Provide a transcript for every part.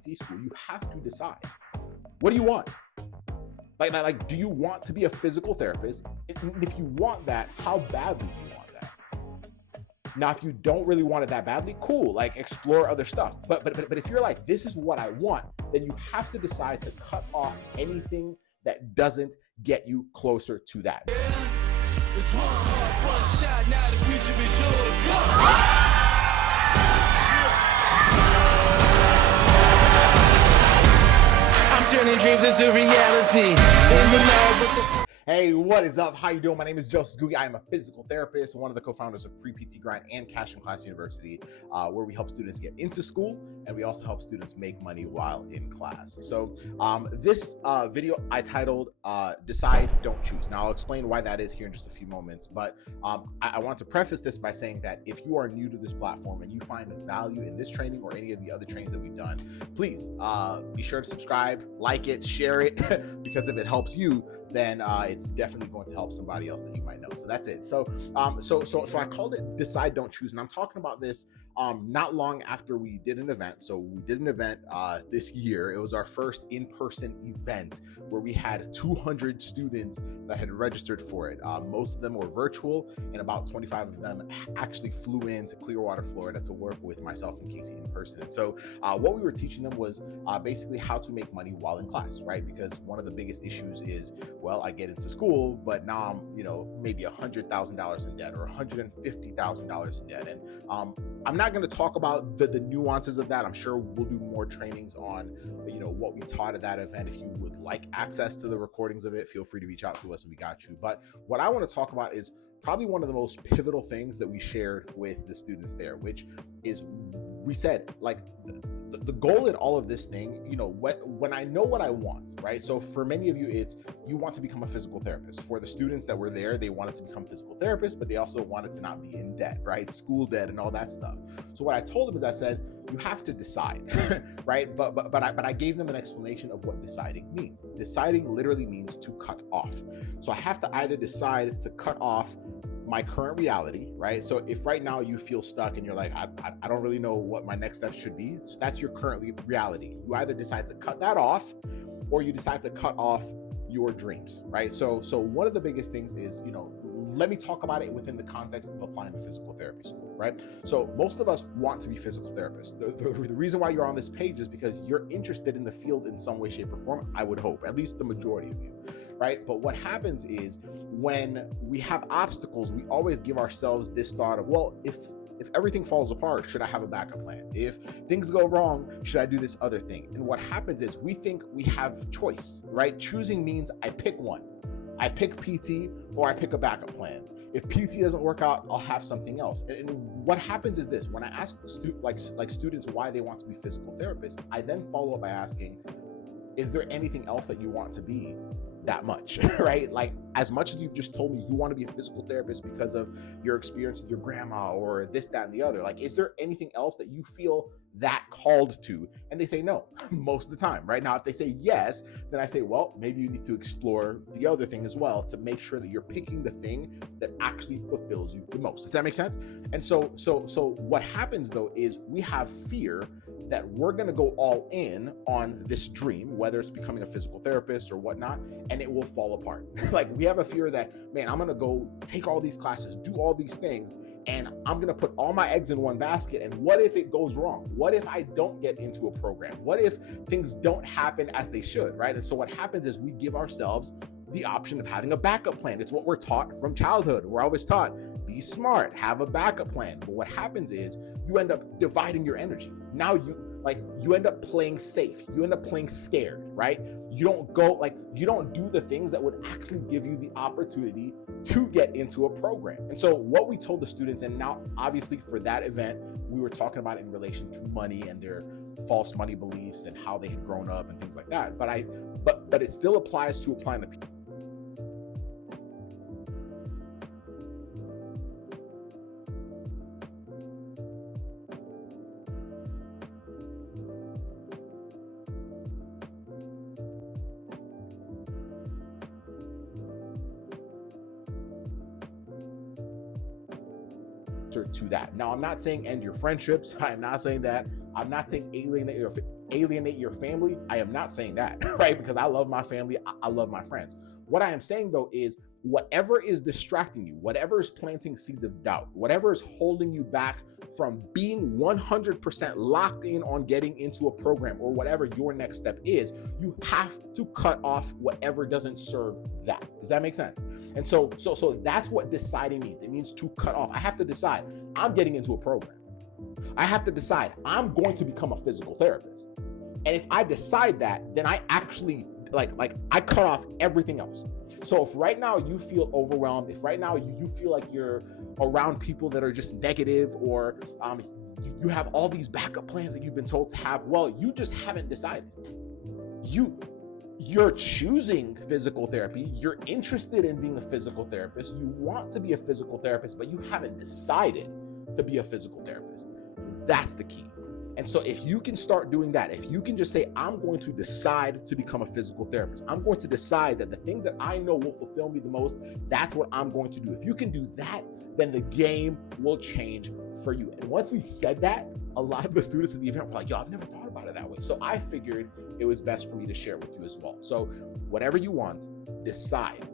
PT school, you have to decide, what do you want? Like, do you want to be a physical therapist? If you want that, how badly do you want that? Now, if you don't really want it that badly, cool, like explore other stuff. But if you're like, this is what I want, then you have to decide to cut off anything that doesn't get you closer to that. It's one shot, now the future is yours. I'm turning dreams into reality. In the lab with the Hey, what is up? How you doing? My name is Joseph Ngugi. I am a physical therapist, one of the co-founders of Pre-PT Grind and Cash in Class University, where we help students get into school, and we also help students make money while in class. So this video I titled Decide, Don't Choose. Now I'll explain why that is here in just a few moments, but I want to preface this by saying that if you are new to this platform and you find value in this training or any of the other trainings that we've done, please be sure to subscribe, like it, share it, because if it helps you, then it's definitely going to help somebody else that you might know. So that's it. So I called it Decide, Don't Choose. And I'm talking about this not long after we did an event. So we did an event this year. It was our first in-person event where we had 200 students that had registered for it. Most of them were virtual, and about 25 of them actually flew into Clearwater, Florida to work with myself and Casey in person. And so what we were teaching them was basically how to make money while in class, right? Because one of the biggest issues is, well, I get into school, but now I'm, maybe $100,000 in debt or $150,000 in debt. And I'm not going to talk about the nuances of that. I'm sure we'll do more trainings on, what we taught at that event. If you would like access to the recordings of it, feel free to reach out to us and we got you. But what I want to talk about is probably one of the most pivotal things that we shared with the students there, which is we said, like, the goal in all of this thing, when I know what I want, right? So for many of you, it's you want to become a physical therapist. For the students that were there, they wanted to become physical therapists, but they also wanted to not be in debt, right? School debt and all that stuff. So what I told them is I said, you have to decide, right? But I gave them an explanation of what deciding means. Deciding literally means to cut off. So I have to either decide to cut off my current reality, right? So if right now you feel stuck and you're like, I don't really know what my next step should be, so that's your current reality. You either decide to cut that off or you decide to cut off your dreams, right? So one of the biggest things is, let me talk about it within the context of applying to physical therapy school, right? So most of us want to be physical therapists. The reason why you're on this page is because you're interested in the field in some way, shape, or form, I would hope, at least the majority of you, right? But what happens is when we have obstacles, we always give ourselves this thought of, well, if everything falls apart, should I have a backup plan? If things go wrong, should I do this other thing? And what happens is we think we have choice, right? Choosing means I pick one. I pick PT or I pick a backup plan. If PT doesn't work out, I'll have something else. And what happens is this: when I ask students why they want to be physical therapists, I then follow up by asking, is there anything else that you want to be that much, right? Like, as much as you've just told me you want to be a physical therapist because of your experience with your grandma or this, that, and the other, like, is there anything else that you feel that called to? And they say no most of the time, right? Now, if they say yes, then I say, well, maybe you need to explore the other thing as well to make sure that you're picking the thing that actually fulfills you the most. Does that make sense? And so what happens though is we have fear that we're going to go all in on this dream, whether it's becoming a physical therapist or whatnot, and it will fall apart. Like, we have a fear that, man, I'm going to go take all these classes, do all these things, and I'm going to put all my eggs in one basket. And what if it goes wrong? What if I don't get into a program? What if things don't happen as they should, right? And so what happens is we give ourselves the option of having a backup plan. It's what we're taught from childhood. We're always taught, be smart, have a backup plan. But what happens is you end up dividing your energy. Now you end up playing safe. You end up playing scared, right? You don't do the things that would actually give you the opportunity to get into a program. And so what we told the students, and now obviously for that event, we were talking about it in relation to money and their false money beliefs and how they had grown up and things like that. But it still applies to applying to people. To that. Now, I'm not saying end your friendships. I'm not saying that. I'm not saying alienate alienate your family. I am not saying that, right? Because I love my family, I love my friends. What I am saying though is whatever is distracting you, whatever is planting seeds of doubt, whatever is holding you back from being 100% locked in on getting into a program or whatever your next step is, you have to cut off whatever doesn't serve that. Does that make sense? And so that's what deciding means. It means to cut off. I have to decide I'm getting into a program. I have to decide I'm going to become a physical therapist. And if I decide that, then I actually I cut off everything else. So if right now you feel overwhelmed, if right now you feel like you're around people that are just negative, or you have all these backup plans that you've been told to have, well, you just haven't decided. You're choosing physical therapy. You're interested in being a physical therapist. You want to be a physical therapist, but you haven't decided to be a physical therapist. That's the key. And so if you can start doing that, if you can just say, I'm going to decide to become a physical therapist, I'm going to decide that the thing that I know will fulfill me the most, that's what I'm going to do. If you can do that, then the game will change for you. And once we said that, a lot of the students at the event were like, yo, I've never thought about it that way. So I figured it was best for me to share with you as well. So whatever you want, decide,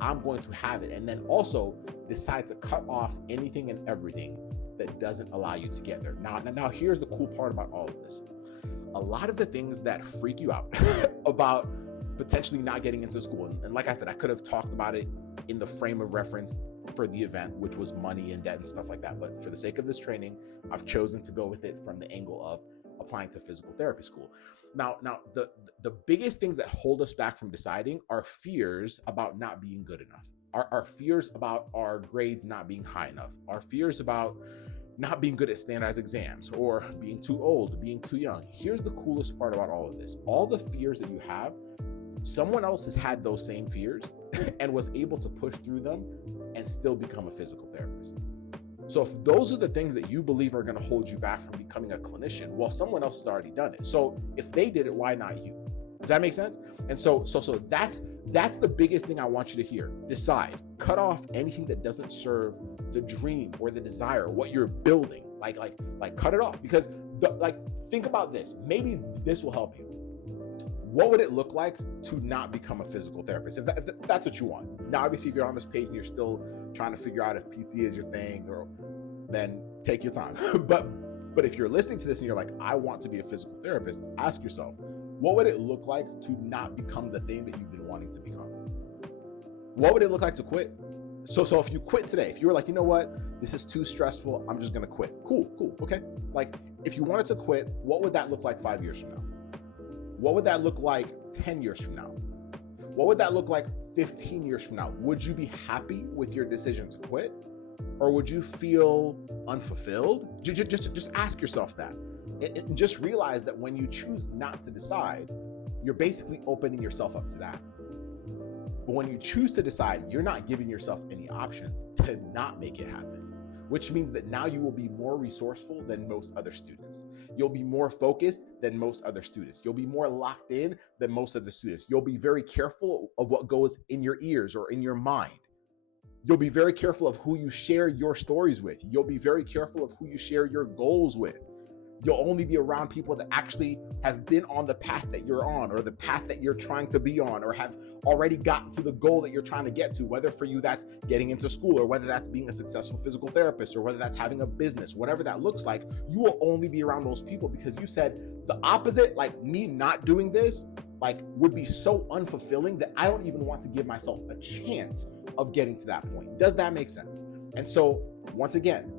I'm going to have it. And then also decide to cut off anything and everything that doesn't allow you to get there. Now, here's the cool part about all of this. A lot of the things that freak you out about potentially not getting into school, and like I said, I could have talked about it in the frame of reference for the event, which was money and debt and stuff like that. But for the sake of this training, I've chosen to go with it from the angle of applying to physical therapy school. Now, the biggest things that hold us back from deciding are fears about not being good enough. Our fears about our grades not being high enough, our fears about not being good at standardized exams, or being too old, being too young. Here's the coolest part about all of this. All the fears that you have, someone else has had those same fears and was able to push through them and still become a physical therapist. So if those are the things that you believe are going to hold you back from becoming a clinician, well, someone else has already done it. So if they did it, why not you? Does that make sense? And so that's the biggest thing I want you to hear. Decide. Cut off anything that doesn't serve the dream or the desire, what you're building. Like cut it off. Because think about this. Maybe this will help you. What would it look like to not become a physical therapist? If that's what you want. Now, obviously, if you're on this page and you're still trying to figure out if PT is your thing, then take your time. But if you're listening to this and you're like, I want to be a physical therapist, ask yourself, what would it look like to not become the thing that you've been wanting to become? What would it look like to quit? So if you quit today, if you were like, you know what, this is too stressful, I'm just gonna quit. Cool, okay. Like, if you wanted to quit, what would that look like 5 years from now? What would that look like 10 years from now? What would that look like 15 years from now? Would you be happy with your decision to quit? Or would you feel unfulfilled? Just ask yourself that. And just realize that when you choose not to decide, you're basically opening yourself up to that. But when you choose to decide, you're not giving yourself any options to not make it happen, which means that now you will be more resourceful than most other students. You'll be more focused than most other students. You'll be more locked in than most other students. You'll be very careful of what goes in your ears or in your mind. You'll be very careful of who you share your stories with. You'll be very careful of who you share your goals with. You'll only be around people that actually have been on the path that you're on, or the path that you're trying to be on, or have already gotten to the goal that you're trying to get to, whether for you that's getting into school, or whether that's being a successful physical therapist, or whether that's having a business, whatever that looks like. You will only be around those people because you said the opposite, like me not doing this, would be so unfulfilling that I don't even want to give myself a chance of getting to that point. Does that make sense? And so once again,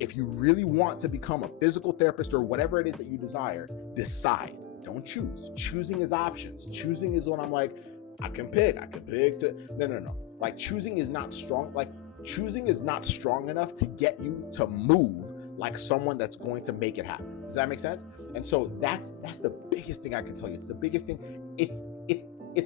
if you really want to become a physical therapist or whatever it is that you desire, decide. Don't choose. Choosing is options. Choosing is when I'm like, I can pick to, no. Choosing is not strong. Choosing is not strong enough to get you to move like someone that's going to make it happen. Does that make sense? And so that's the biggest thing I can tell you. It's the biggest thing. It's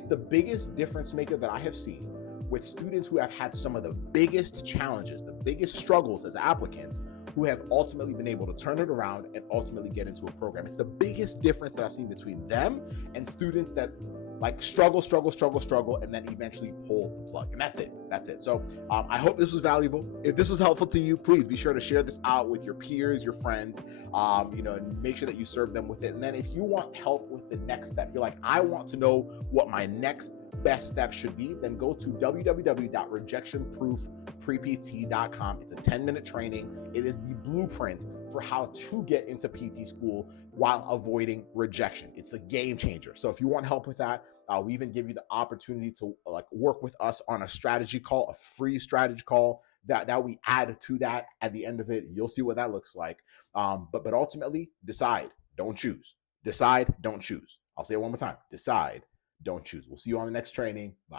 the biggest difference maker that I have seen with students who have had some of the biggest challenges, the biggest struggles as applicants, who have ultimately been able to turn it around and ultimately get into a program. It's the biggest difference that I've seen between them and students that like struggle, and then eventually pull the plug. And that's it. So I hope this was valuable. If this was helpful to you, please be sure to share this out with your peers, your friends, and make sure that you serve them with it. And then if you want help with the next step, you're like, I want to know what my next best step should be, then go to www.rejectionproofprept.com. It's a 10-minute training. It is the blueprint for how to get into PT school while avoiding rejection. It's a game changer. So if you want help with that, we even give you the opportunity to work with us on a strategy call, a free strategy call that we add to that at the end of it. You'll see what that looks like. But ultimately, decide, don't choose. Decide, don't choose. I'll say it one more time. Decide, don't choose. We'll see you on the next training. Bye.